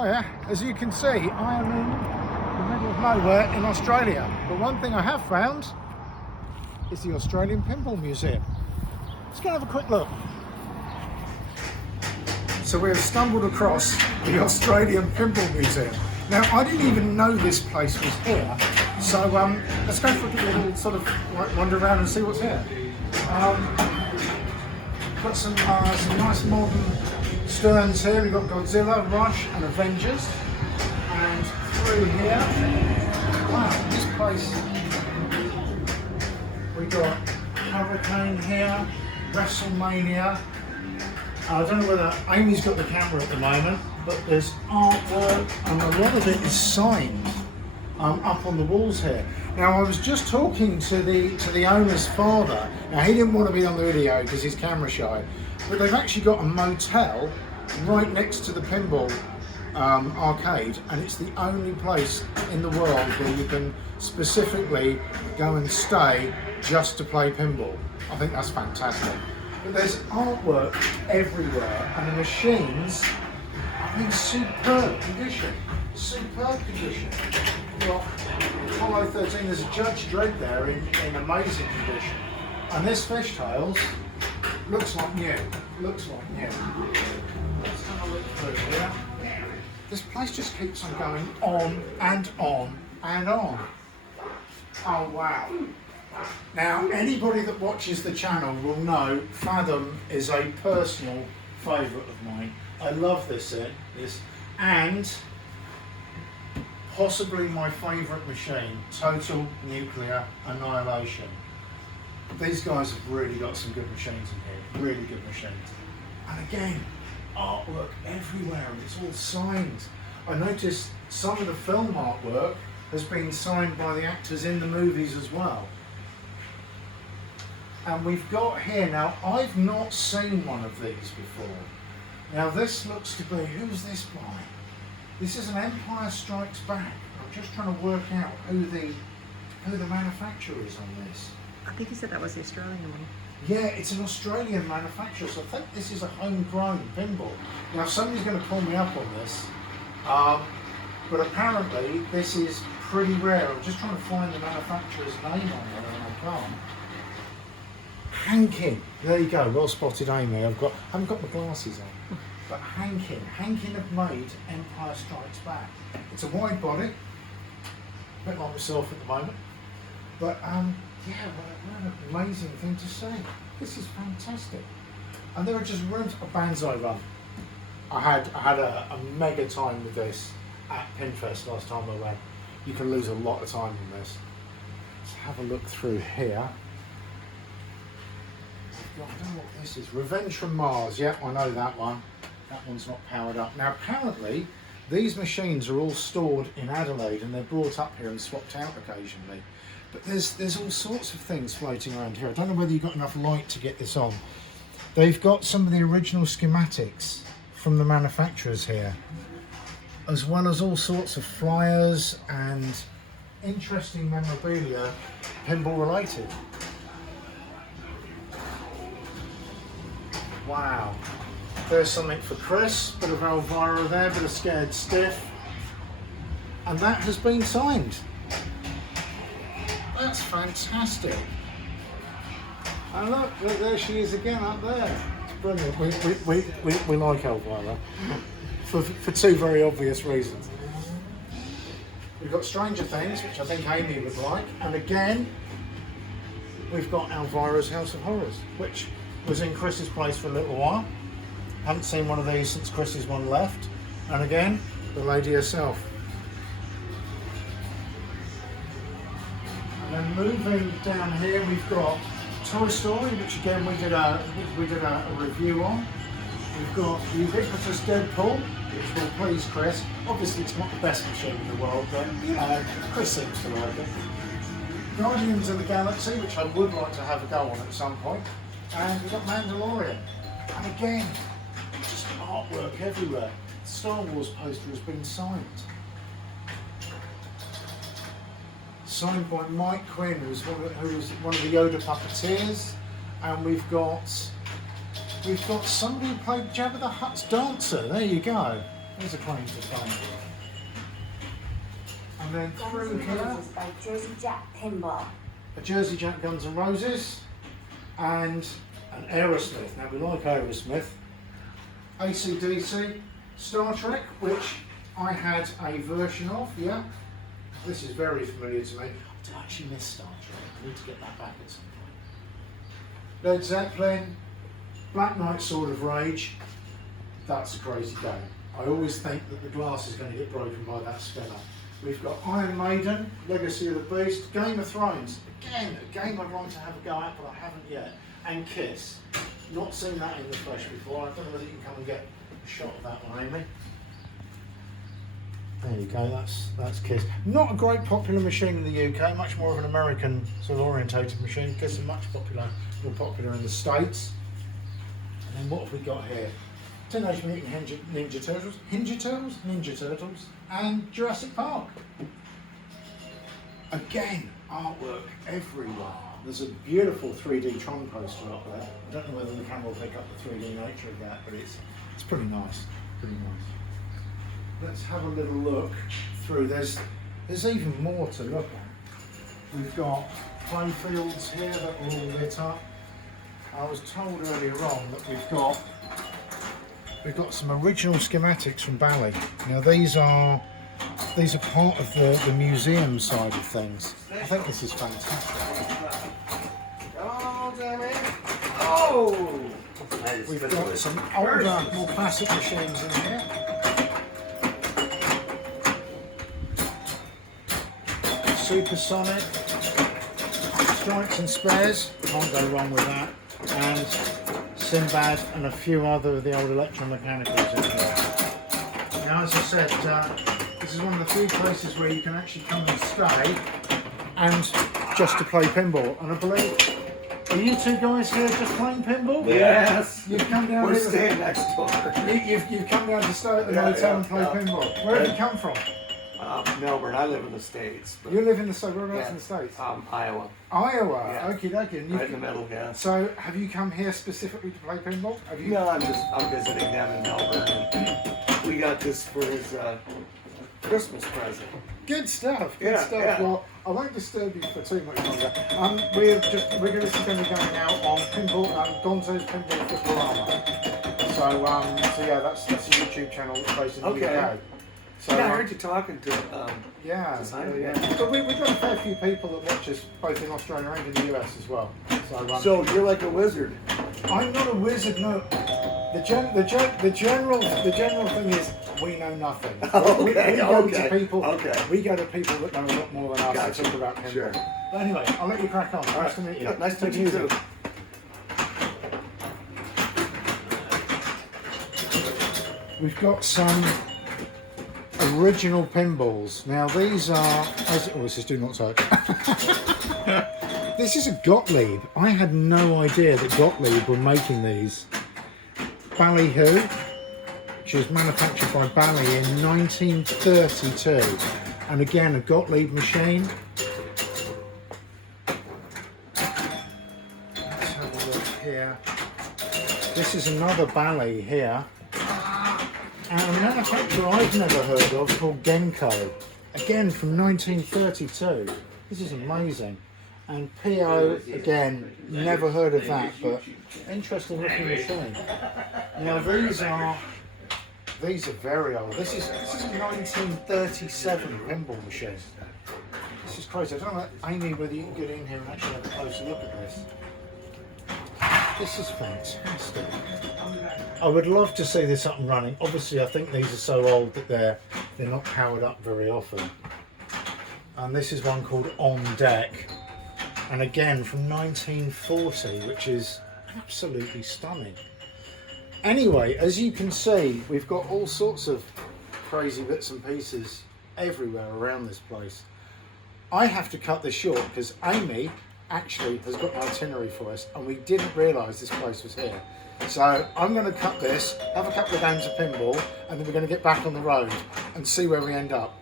Oh yeah, as you can see, I am in the middle of nowhere in Australia. But one thing I have found is the Australian Pinball Museum. Let's go and have a quick look. So we have stumbled across the Australian Pinball Museum. Now, I didn't even know this place was here. So let's go for a little sort of wander around and see what's here. Got some nice modern Sterns here. We've got Godzilla, Rush and Avengers. And through here, wow, this place, we got Hurricane here, WrestleMania. I don't know whether Amy's got the camera at the moment, but there's artwork and a lot of it is signed up on the walls here. Now I was just talking to the owner's father. Now he didn't want to be on the video because he's camera shy, but they've actually got a motel right next to the pinball arcade, and it's the only place in the world where you can specifically go and stay just to play pinball. I think that's fantastic. But there's artwork everywhere, and the machines are in superb condition. Superb condition. You've got Apollo 13, there's a Judge Dredd there in amazing condition. And this fishtails looks like new. Looks like new. Let's have a look through here. This place just keeps on going on and on and on. Oh wow. Now, anybody that watches the channel will know Fathom is a personal favourite of mine. I love this and possibly my favourite machine, Total Nuclear Annihilation. These guys have really got some good machines in here, really good machines. And again, artwork everywhere, and it's all signed. I noticed some of the film artwork has been signed by the actors in the movies as well. And we've got here, now I've not seen one of these before. Now this looks to be, who's this by? This is an Empire Strikes Back. I'm just trying to work out who the manufacturer is on this. I think you said that was the Australian one. Yeah, it's an Australian manufacturer, so I think this is a homegrown pinball. Now somebody's going to pull me up on this, but apparently this is pretty rare. I'm just trying to find the manufacturer's name on there and I can't. Hankin, there you go, well spotted Amy. I haven't got my glasses on. But Hankin have made Empire Strikes Back. It's a wide body, a bit like myself at the moment. But yeah, what an amazing thing to see. This is fantastic. And there are just rooms, a Banzai Run. I had a mega time with this at Pinfest last time I went. You can lose a lot of time on this. Let's have a look through here. I don't know what this is. Revenge from Mars. Yeah, I know that one. That one's not powered up. Now apparently these machines are all stored in Adelaide and they're brought up here and swapped out occasionally. But there's all sorts of things floating around here. I don't know whether you've got enough light to get this on. They've got some of the original schematics from the manufacturers here, as well as all sorts of flyers and interesting memorabilia, pinball related. Wow. There's something for Chris, bit of Elvira there, bit of Scared Stiff. And that has been signed. That's fantastic. And look, there she is again up there. It's brilliant. We like Elvira for two very obvious reasons. We've got Stranger Things, which I think Amy would like. And again, we've got Elvira's House of Horrors, which was in Chris's place for a little while. Haven't seen one of these since Chris's one left. And again, the lady herself. And then moving down here, we've got Toy Story, which again we did a review on. We've got the ubiquitous Deadpool, which will please Chris. Obviously, it's not the best machine in the world, but Chris seems to like it. Guardians of the Galaxy, which I would like to have a go on at some point. And we've got Mandalorian. And again, just artwork everywhere. The Star Wars poster has been signed. Signed by Mike Quinn, who was one of the Yoda puppeteers. And we've got somebody who played Jabba the Hutt's dancer. There you go. There's a claim to fame. And then through Guns N' here, Roses by Jersey Jack Pinball. a Jersey Jack Guns N' Roses and an Aerosmith. Now we like Aerosmith. AC/DC, Star Trek, which I had a version of, yeah. This is very familiar to me. I do actually miss Star Trek. I need to get that back at some point. Led Zeppelin, Black Knight Sword of Rage. That's a crazy game. I always think that the glass is going to get broken by that spinner. We've got Iron Maiden, Legacy of the Beast, Game of Thrones. Again, a game I'd like to have a go at, but I haven't yet. And Kiss. Not seen that in the flesh before. I don't know whether you can come and get a shot of that one, Amy. There you go, that's Kiss. Not a great popular machine in the UK, much more of an American sort of orientated machine. Kiss are much more popular in the States. And then what have we got here? Teenage Mutant Ninja Turtles, and Jurassic Park. Again, artwork everywhere. There's a beautiful 3D Tron poster up there. I don't know whether the camera will pick up the 3D nature of that, but it's pretty nice. Pretty nice. Let's have a little look through. There's even more to look at. We've got play fields here that are all lit up. I was told earlier on that we've got some original schematics from Bali. Now these are part of the museum side of things. I think this is fantastic. Oh! We've got some older, more classic machines in here. Supersonic, strikes and spares, can't go wrong with that, and Sinbad and a few other of the old electromechanicals in here. Now, as I said, this is one of the few places where you can actually come and stay and just to play pinball. And I believe, are you two guys here just playing pinball? Yes. You've come down We're here. staying next door. You've come down to stay at the hotel and play pinball. Where have you come from? Melbourne. I live in the States. But You live in the States. Whereabouts in the States? Iowa. Iowa. Yeah. Okie dokie. Right in the middle, yeah. So, have you come here specifically to play pinball? Have you? No, I'm visiting them in Melbourne. And we got this for his Christmas present. Good stuff. Good Yeah, stuff. yeah. Well, I won't disturb you for too much longer. We're going to be going out on pinball, Gonzo's Pinball Footballama. So yeah, that's a YouTube channel that's based in the Okay. UK. So, Yeah, I heard you talking to yeah, Simon, yeah. yeah. But we've got a fair few people that watch us both in Australia and in the US as well. So you're like a wizard. I'm not a wizard, no. The general thing is we know nothing. we go to people. Okay. We go to people that know a lot more than us Gotcha. to talk about pinball. Sure. But anyway, I'll let you crack on. Nice to meet you. Yeah, nice to Take meet you it easy. too. We've got some original pinballs. Now these are, this is do not touch. This is a Gottlieb. I had no idea that Gottlieb were making these. Ballyhoo, which was manufactured by Bally in 1932. And again, a Gottlieb machine. Let's have a look here. This is another Bally here. And a manufacturer I've never heard of called Genko. Again from 1932. This is amazing. And PO, again, never heard of that, but interesting looking machine. Now these are very old. This is a 1937 pinball machine. This is crazy. I don't know, Amy, whether you can get in here and actually have a closer look at this. This is fantastic. I would love to see this up and running. Obviously, I think these are so old that they're not powered up very often. And this is one called On Deck. And again, from 1940, which is absolutely stunning. Anyway, as you can see, we've got all sorts of crazy bits and pieces everywhere around this place. I have to cut this short because Amy actually has got an itinerary for us and we didn't realise this place was here. So I'm going to cut this, have a couple of games of pinball, and then we're going to get back on the road and see where we end up.